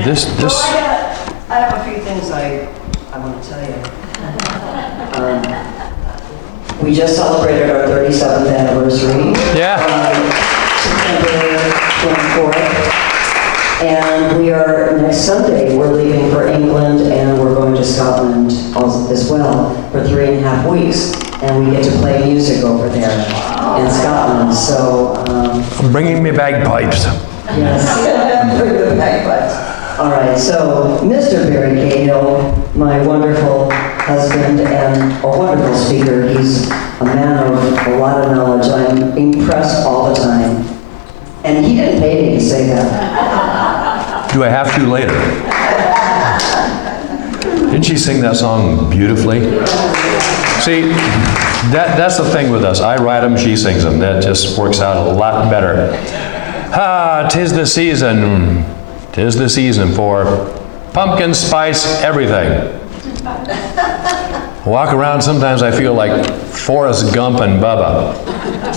I have a few things I want to tell you. We just celebrated our 37th anniversary. Yeah. September 24th. And we are, next Sunday, we're leaving for England and we're going to Scotland as well for 3.5 weeks. And we get to play music over there in Scotland. So, I'm bringing me bagpipes. yes, bring the bagpipes. All right, so Mr. Barry Cahill, my wonderful husband and a wonderful speaker. He's a man of a lot of knowledge. I'm impressed all the time. And he didn't pay me to say that. Do I have to later? Didn't she sing that song beautifully? See, that's the thing with us. I write them, she sings them. That just works out a lot better. Ah, 'tis the season. 'Tis the season for pumpkin spice everything. Walk around, sometimes I feel like Forrest Gump and Bubba.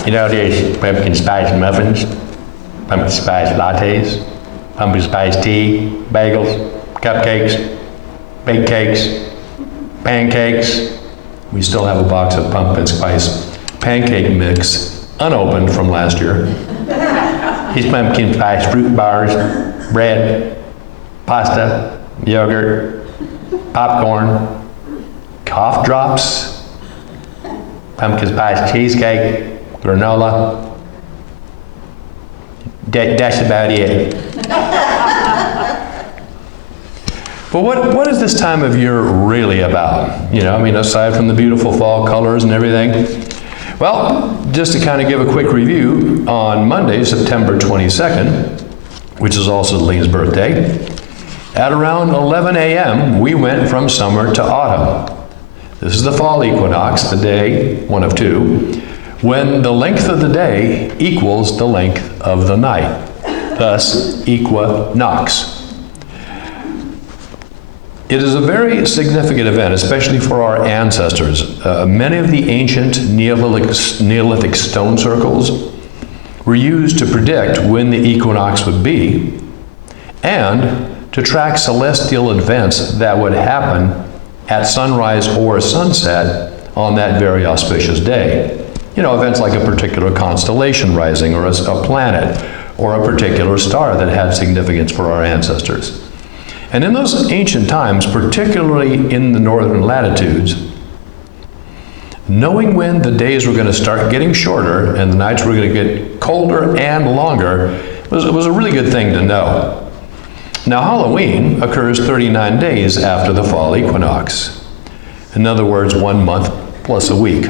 You know, there's pumpkin spice muffins, pumpkin spice lattes, pumpkin spice tea, bagels, cupcakes, bake cakes, pancakes. We still have a box of pumpkin spice pancake mix, unopened from last year. These pumpkin spice fruit bars, bread, pasta, yogurt, popcorn, cough drops, pumpkin spice cheesecake, granola. That's about it. But what is this time of year really about? You know, I mean, aside from the beautiful fall colors and everything. Well, just to kind of give a quick review, on Monday, September 22nd, which is also Lean's birthday, at around 11 a.m., we went from summer to autumn. This is the fall equinox, the day, one of two, when the length of the day equals the length of the night, thus equinox. It is a very significant event, especially for our ancestors. Many of the ancient Neolithic stone circles were used to predict when the equinox would be and to track celestial events that would happen at sunrise or sunset on that very auspicious day. You know, events like a particular constellation rising or a planet or a particular star that had significance for our ancestors. And in those ancient times, particularly in the northern latitudes, knowing when the days were going to start getting shorter and the nights were going to get colder and longer was a really good thing to know. Now, Halloween occurs 39 days after the fall equinox. In other words, 1 month plus a week.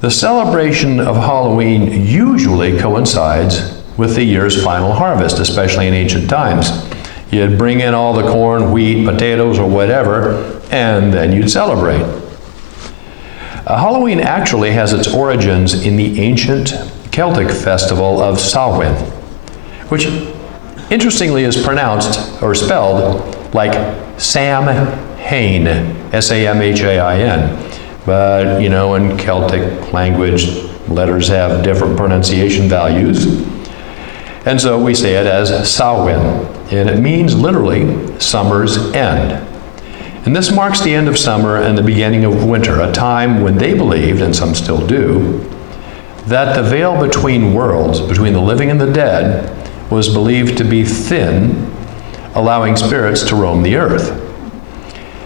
The celebration of Halloween usually coincides with the year's final harvest, especially in ancient times. You'd bring in all the corn, wheat, potatoes, or whatever, and then you'd celebrate. Halloween actually has its origins in the ancient Celtic festival of Samhain, which interestingly is pronounced or spelled like Samhain, S-A-M-H-A-I-N. But, you know, in Celtic language, letters have different pronunciation values. And so we say it as Samhain, and it means literally summer's end. And this marks the end of summer and the beginning of winter, a time when they believed, and some still do, that the veil between worlds, between the living and the dead, was believed to be thin, allowing spirits to roam the earth.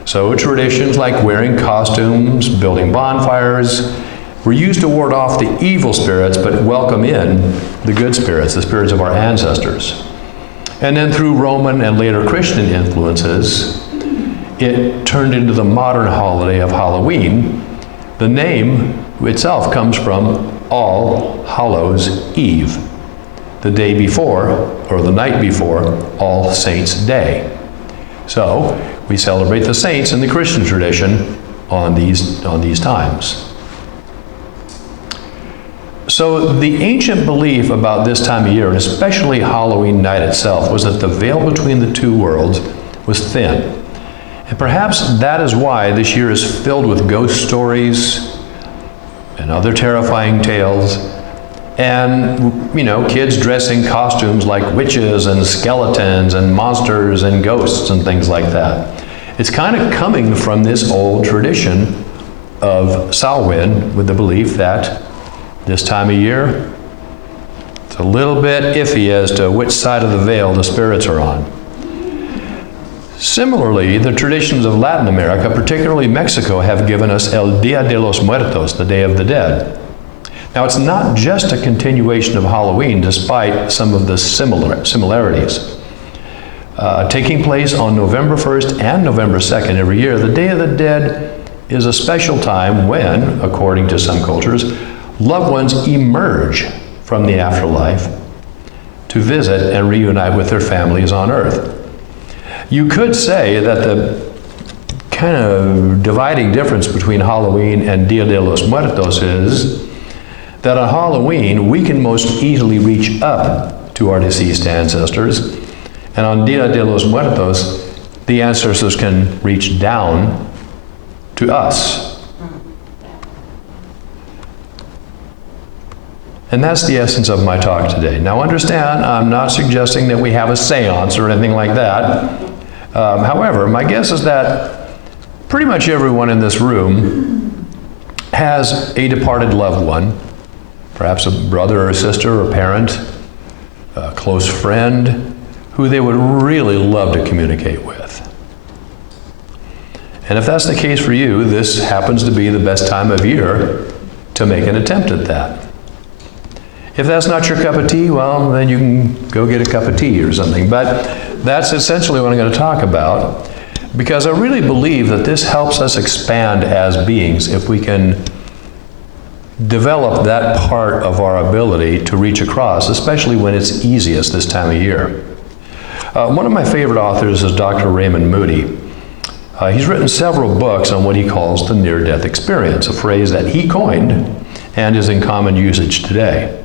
So traditions like wearing costumes, building bonfires, were used to ward off the evil spirits but welcome in the good spirits, the spirits of our ancestors. And then through Roman and later Christian influences, it turned into the modern holiday of Halloween. The name itself comes from All Hallows Eve, the day before, or the night before, All Saints' Day. So we celebrate the saints in the Christian tradition on these times. So the ancient belief about this time of year, and especially Halloween night itself, was that the veil between the two worlds was thin. And perhaps that is why this year is filled with ghost stories and other terrifying tales, And, kids dress in costumes like witches and skeletons and monsters and ghosts and things like that. It's kind of coming from this old tradition of Samhain, with the belief that this time of year, it's a little bit iffy as to which side of the veil the spirits are on. Similarly, the traditions of Latin America, particularly Mexico, have given us El Día de los Muertos, the Day of the Dead. Now, it's not just a continuation of Halloween, despite some of the similarities. Taking place on November 1st and November 2nd every year, the Day of the Dead is a special time when, according to some cultures, loved ones emerge from the afterlife to visit and reunite with their families on earth. You could say that the kind of dividing difference between Halloween and Dia de los Muertos is that on Halloween, we can most easily reach up to our deceased ancestors, and on Dia de los Muertos, the ancestors can reach down to us. And that's the essence of my talk today. Now understand, I'm not suggesting that we have a seance or anything like that. However, my guess is that pretty much everyone in this room has a departed loved one, perhaps a brother or sister or parent, a close friend, who they would really love to communicate with. And if that's the case for you, this happens to be the best time of year to make an attempt at that. If that's not your cup of tea, well, then you can go get a cup of tea or something. But that's essentially what I'm going to talk about, because I really believe that this helps us expand as beings if we can develop that part of our ability to reach across, especially when it's easiest this time of year. One of my favorite authors is Dr. Raymond Moody. He's written several books on what he calls the near-death experience, a phrase that he coined and is in common usage today.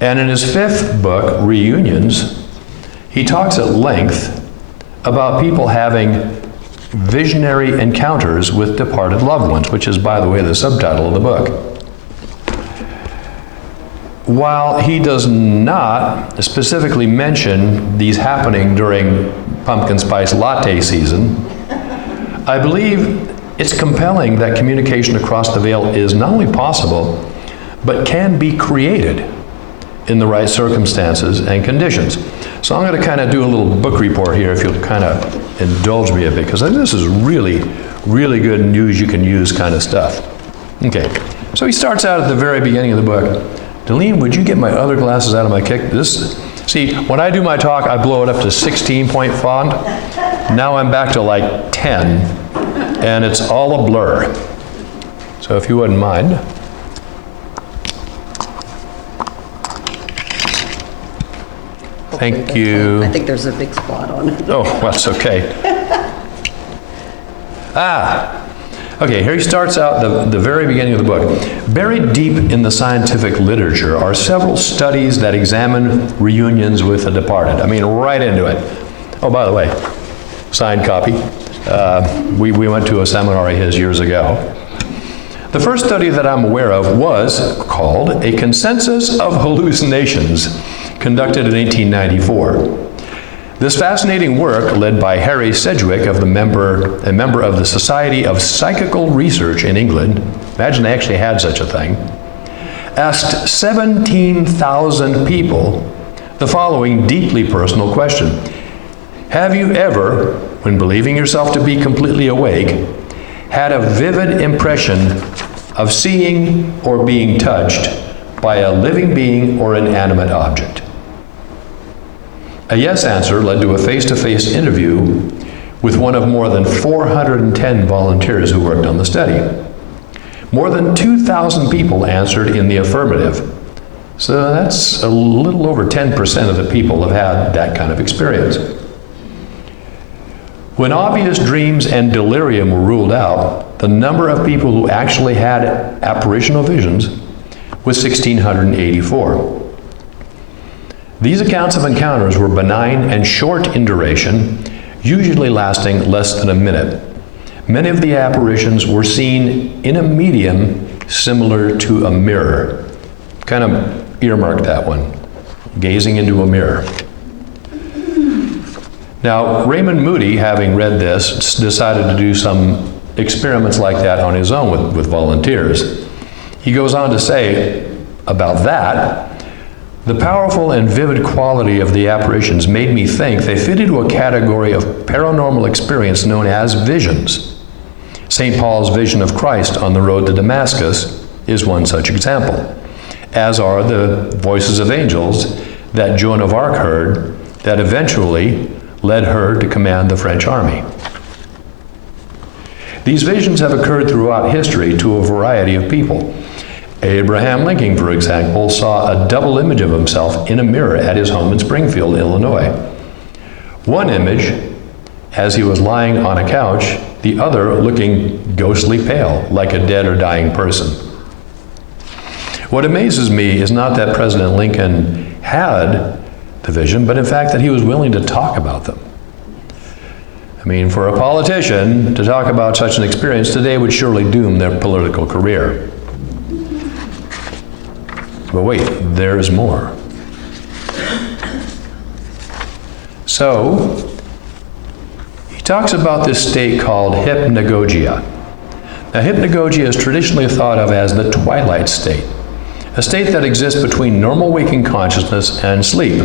And in his fifth book, Reunions, he talks at length about people having visionary encounters with departed loved ones, which is, by the way, the subtitle of the book. While he does not specifically mention these happening during pumpkin spice latte season, I believe it's compelling that communication across the veil is not only possible, but can be created in the right circumstances and conditions. So I'm going to kind of do a little book report here, if you'll kind of indulge me a bit, because this is really, really good news you can use kind of stuff. Okay, so he starts out at the very beginning of the book. Delene, would you get my other glasses out of my kick? See, when I do my talk, I blow it up to 16-point font. Now I'm back to like 10, and it's all a blur. So if you wouldn't mind. Thank you. I think there's a big spot on it. Oh, that's okay. Okay, here he starts out the very beginning of the book. Buried deep in the scientific literature are several studies that examine reunions with the departed. I mean, right into it. Oh, by the way, signed copy. We went to a seminar of his years ago. The first study that I'm aware of was called A Consensus of Hallucinations, conducted in 1894. This fascinating work, led by Harry Sedgwick, a member of the Society of Psychical Research in England, imagine they actually had such a thing, asked 17,000 people the following deeply personal question. Have you ever, when believing yourself to be completely awake, had a vivid impression of seeing or being touched by a living being or inanimate object? A yes answer led to a face-to-face interview with one of more than 410 volunteers who worked on the study. More than 2,000 people answered in the affirmative. So that's a little over 10% of the people have had that kind of experience. When obvious dreams and delirium were ruled out, the number of people who actually had apparitional visions was 1,684. These accounts of encounters were benign and short in duration, usually lasting less than a minute. Many of the apparitions were seen in a medium similar to a mirror. Kind of earmark that one. Gazing into a mirror. Now, Raymond Moody, having read this, decided to do some experiments like that on his own with volunteers. He goes on to say about that, the powerful and vivid quality of the apparitions made me think they fit into a category of paranormal experience known as visions. St. Paul's vision of Christ on the road to Damascus is one such example, as are the voices of angels that Joan of Arc heard that eventually led her to command the French army. These visions have occurred throughout history to a variety of people. Abraham Lincoln, for example, saw a double image of himself in a mirror at his home in Springfield, Illinois. One image as he was lying on a couch, the other looking ghostly pale, like a dead or dying person. What amazes me is not that President Lincoln had the vision, but in fact that he was willing to talk about them. I mean, for a politician to talk about such an experience today would surely doom their political career. But wait, there's more. So, he talks about this state called hypnagogia. Now, hypnagogia is traditionally thought of as the twilight state, a state that exists between normal waking consciousness and sleep.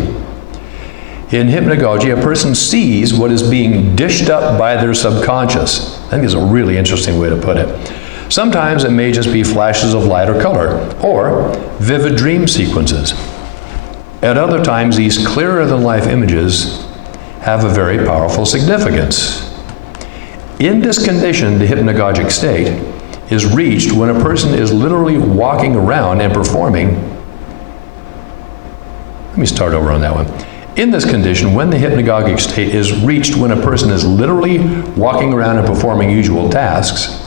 In hypnagogia, a person sees what is being dished up by their subconscious. I think is a really interesting way to put it. Sometimes it may just be flashes of light or color, or vivid dream sequences. At other times, these clearer-than-life images have a very powerful significance. In this condition, the hypnagogic state is reached when a person is literally walking around and performing. Let me start over on that one. In this condition, when the hypnagogic state is reached when a person is literally walking around and performing usual tasks,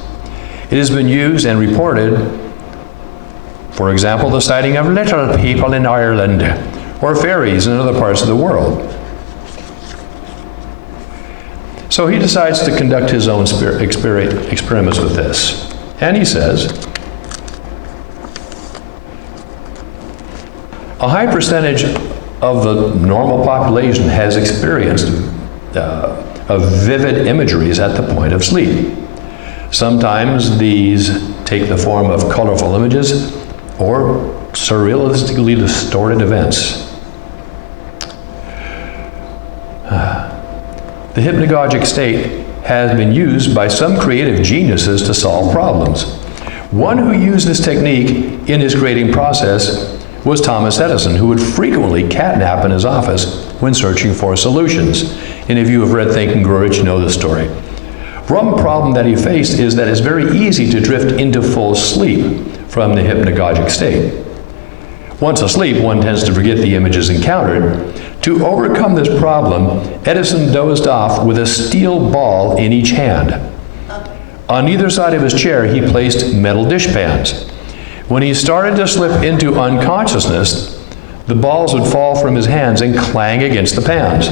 it has been used and reported, for example, the sighting of little people in Ireland or fairies in other parts of the world. So he decides to conduct his own experiments with this. And he says, a high percentage of the normal population has experienced of vivid imageries at the point of sleep. Sometimes these take the form of colorful images or surrealistically distorted events. The hypnagogic state has been used by some creative geniuses to solve problems. One who used this technique in his creating process was Thomas Edison, who would frequently catnap in his office when searching for solutions. And if you have read Think and Grow Rich, you know this story. One problem that he faced is that it's very easy to drift into full sleep from the hypnagogic state. Once asleep, one tends to forget the images encountered. To overcome this problem, Edison dozed off with a steel ball in each hand. On either side of his chair, he placed metal dishpans. When he started to slip into unconsciousness, the balls would fall from his hands and clang against the pans.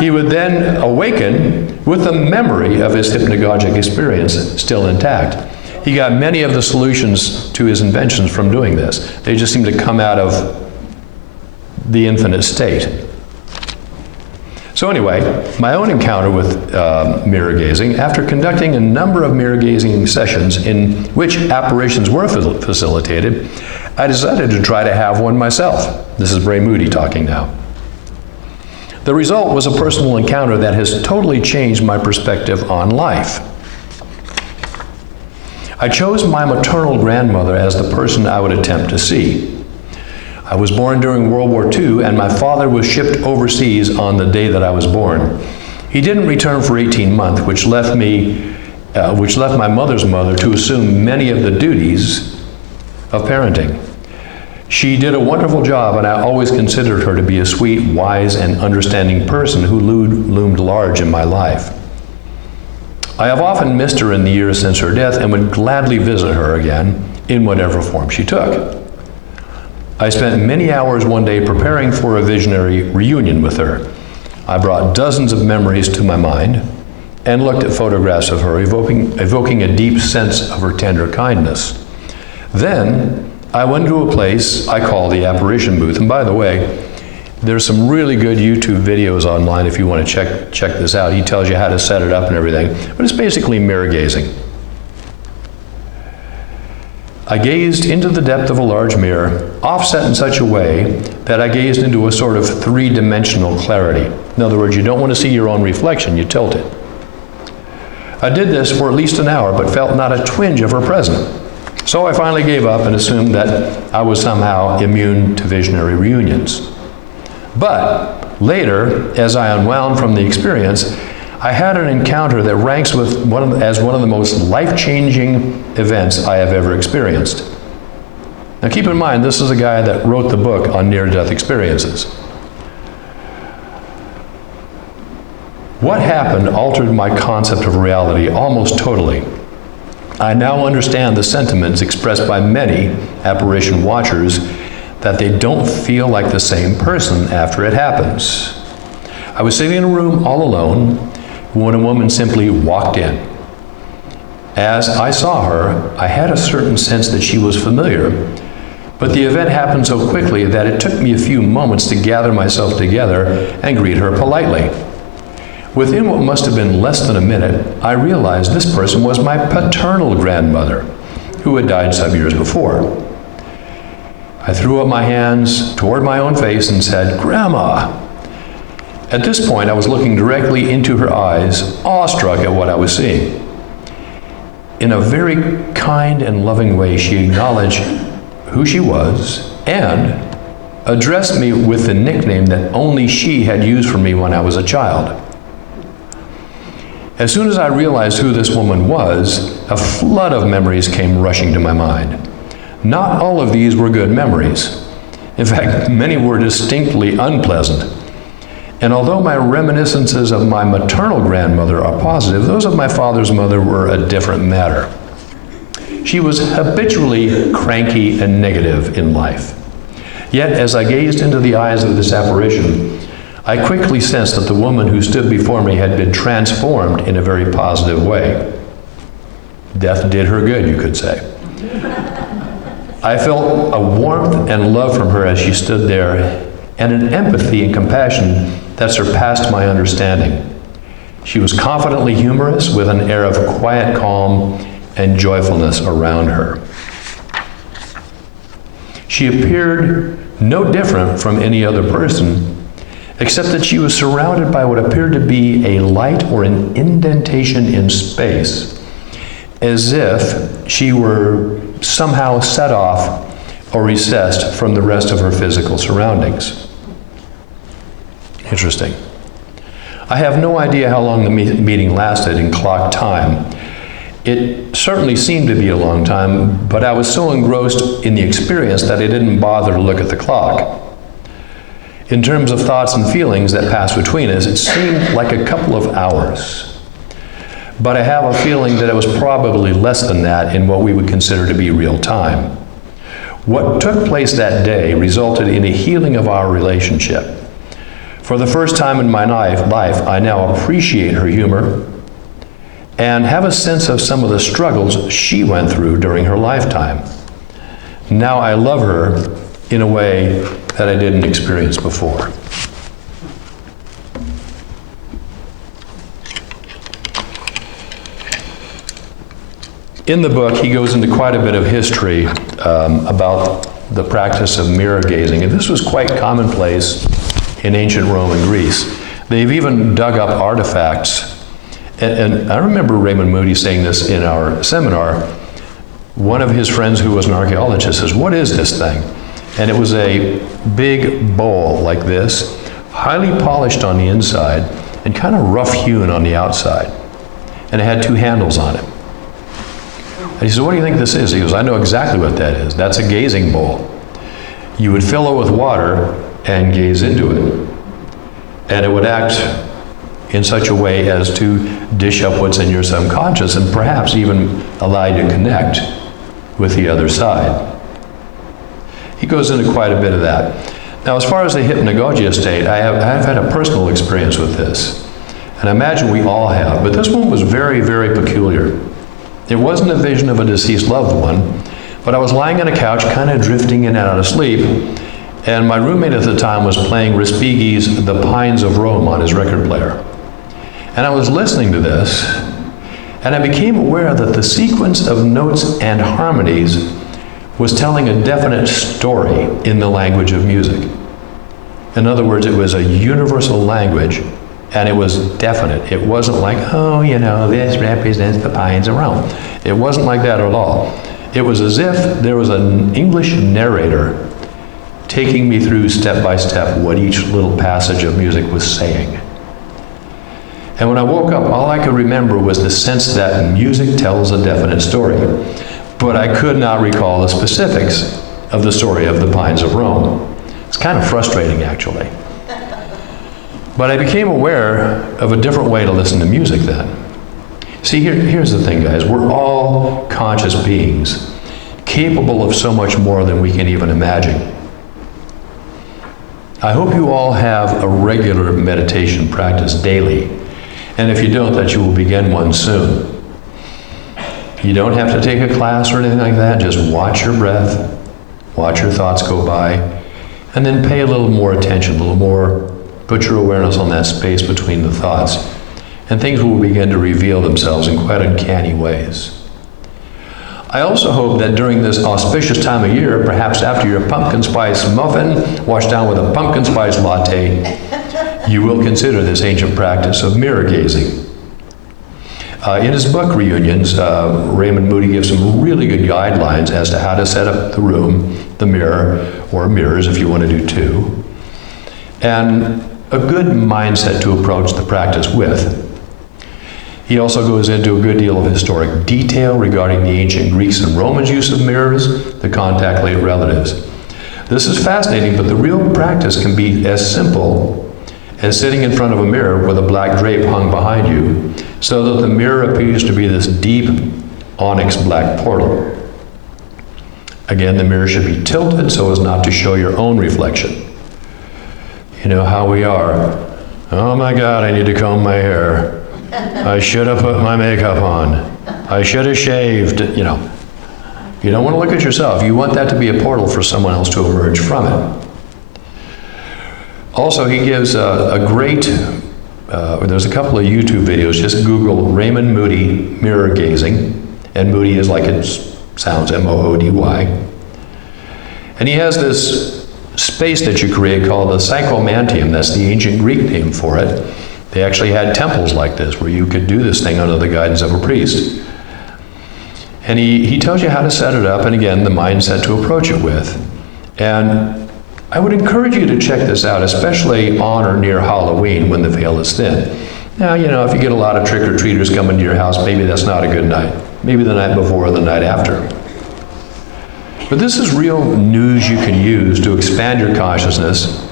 He would then awaken with the memory of his hypnagogic experience still intact. He got many of the solutions to his inventions from doing this. They just seem to come out of the infinite state. So anyway, my own encounter with mirror gazing, after conducting a number of mirror gazing sessions in which apparitions were facilitated, I decided to try to have one myself. This is Ray Moody talking now. The result was a personal encounter that has totally changed my perspective on life. I chose my maternal grandmother as the person I would attempt to see. I was born during World War II, and my father was shipped overseas on the day that I was born. He didn't return for 18 months, which left my mother's mother to assume many of the duties of parenting. She did a wonderful job, and I always considered her to be a sweet, wise, and understanding person who loomed large in my life. I have often missed her in the years since her death and would gladly visit her again in whatever form she took. I spent many hours one day preparing for a visionary reunion with her. I brought dozens of memories to my mind and looked at photographs of her, evoking a deep sense of her tender kindness. Then I went to a place I call the apparition booth. And by the way, there's some really good YouTube videos online if you want to check this out. He tells you how to set it up and everything. But it's basically mirror gazing. I gazed into the depth of a large mirror, offset in such a way that I gazed into a sort of three-dimensional clarity. In other words, you don't want to see your own reflection, you tilt it. I did this for at least an hour, but felt not a twinge of her presence. So I finally gave up and assumed that I was somehow immune to visionary reunions. But later, as I unwound from the experience, I had an encounter that ranks with as one of the most life-changing events I have ever experienced. Now keep in mind, this is a guy that wrote the book on near-death experiences. What happened altered my concept of reality almost totally. I now understand the sentiments expressed by many apparition watchers that they don't feel like the same person after it happens. I was sitting in a room all alone when a woman simply walked in. As I saw her, I had a certain sense that she was familiar, but the event happened so quickly that it took me a few moments to gather myself together and greet her politely. Within what must have been less than a minute, I realized this person was my paternal grandmother, who had died some years before. I threw up my hands toward my own face and said, "Grandma." At this point, I was looking directly into her eyes, awestruck at what I was seeing. In a very kind and loving way, she acknowledged who she was and addressed me with the nickname that only she had used for me when I was a child. As soon as I realized who this woman was, a flood of memories came rushing to my mind. Not all of these were good memories. In fact, many were distinctly unpleasant. And although my reminiscences of my maternal grandmother are positive, those of my father's mother were a different matter. She was habitually cranky and negative in life. Yet, as I gazed into the eyes of this apparition, I quickly sensed that the woman who stood before me had been transformed in a very positive way. Death did her good, you could say. I felt a warmth and love from her as she stood there, and an empathy and compassion that surpassed my understanding. She was confidently humorous with an air of quiet calm and joyfulness around her. She appeared no different from any other person, except that she was surrounded by what appeared to be a light or an indentation in space, as if she were somehow set off or recessed from the rest of her physical surroundings. Interesting. I have no idea how long the meeting lasted in clock time. It certainly seemed to be a long time, but I was so engrossed in the experience that I didn't bother to look at the clock. In terms of thoughts and feelings that passed between us, it seemed like a couple of hours. But I have a feeling that it was probably less than that in what we would consider to be real time. What took place that day resulted in a healing of our relationship. For the first time in my life, I now appreciate her humor and have a sense of some of the struggles she went through during her lifetime. Now I love her in a way that I didn't experience before. In the book, he goes into quite a bit of history about the practice of mirror gazing, and this was quite commonplace in ancient Rome and Greece. They've even dug up artifacts, and I remember Raymond Moody saying this in our seminar. One of his friends who was an archaeologist says, "What is this thing?" And it was a big bowl like this, highly polished on the inside and kind of rough-hewn on the outside. And it had two handles on it. And he said, "What do you think this is?" He goes, "I know exactly what that is. That's a gazing bowl. You would fill it with water and gaze into it. And it would act in such a way as to dish up what's in your subconscious and perhaps even allow you to connect with the other side." He goes into quite a bit of that. Now, as far as the hypnagogia state, I've had a personal experience with this. And I imagine we all have, but this one was very, very peculiar. It wasn't a vision of a deceased loved one, But I was lying on a couch, kind of drifting in and out of sleep, and my roommate at the time was playing Respighi's The Pines of Rome on his record player. And I was listening to this, and I became aware that the sequence of notes and harmonies was telling a definite story in the language of music. In other words, it was a universal language, and it was definite. It wasn't like, oh, you know, this represents the pines of Rome. It wasn't like that at all. It was as if there was an English narrator taking me through step by step what each little passage of music was saying. And when I woke up, all I could remember was the sense that music tells a definite story. But I could not recall the specifics of the story of the Pines of Rome. It's kind of frustrating, actually. But I became aware of a different way to listen to music then. See, here's the thing, guys. We're all conscious beings, capable of so much more than we can even imagine. I hope you all have a regular meditation practice daily. And if you don't, that you will begin one soon. You don't have to take a class or anything like that. Just watch your breath, watch your thoughts go by, and then pay a little more attention, a little more, put your awareness on that space between the thoughts, and things will begin to reveal themselves in quite uncanny ways. I also hope that during this auspicious time of year, perhaps after your pumpkin spice muffin washed down with a pumpkin spice latte, you will consider this ancient practice of mirror gazing. In his book, Reunions, Raymond Moody gives some really good guidelines as to how to set up the room, the mirror, or mirrors if you want to do two, and a good mindset to approach the practice with. He also goes into a good deal of historic detail regarding the ancient Greeks and Romans' use of mirrors, the contact late relatives. This is fascinating, but the real practice can be as simple as sitting in front of a mirror with a black drape hung behind you, so that the mirror appears to be this deep onyx black portal. Again, the mirror should be tilted so as not to show your own reflection. You know how we are. Oh my God, I need to comb my hair. I should have put my makeup on. I should have shaved, you know. You don't want to look at yourself. You want that to be a portal for someone else to emerge from it. Also, he gives a great, there's a couple of YouTube videos. Just Google Raymond Moody mirror gazing, and Moody is like it sounds, M-O-O-D-Y. And he has this space that you create called the psychomantium. That's the ancient Greek name for it. They actually had temples like this where you could do this thing under the guidance of a priest. And he tells you how to set it up, and again, the mindset to approach it with. And I would encourage you to check this out, especially on or near Halloween when the veil is thin. Now, you know, if you get a lot of trick-or-treaters coming to your house, maybe that's not a good night. Maybe the night before or the night after. But this is real news you can use to expand your consciousness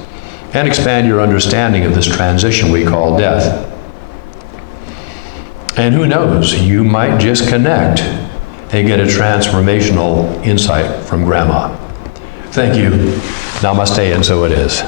and expand your understanding of this transition we call death. And who knows, you might just connect and get a transformational insight from Grandma. Thank you. Namaste, and so it is.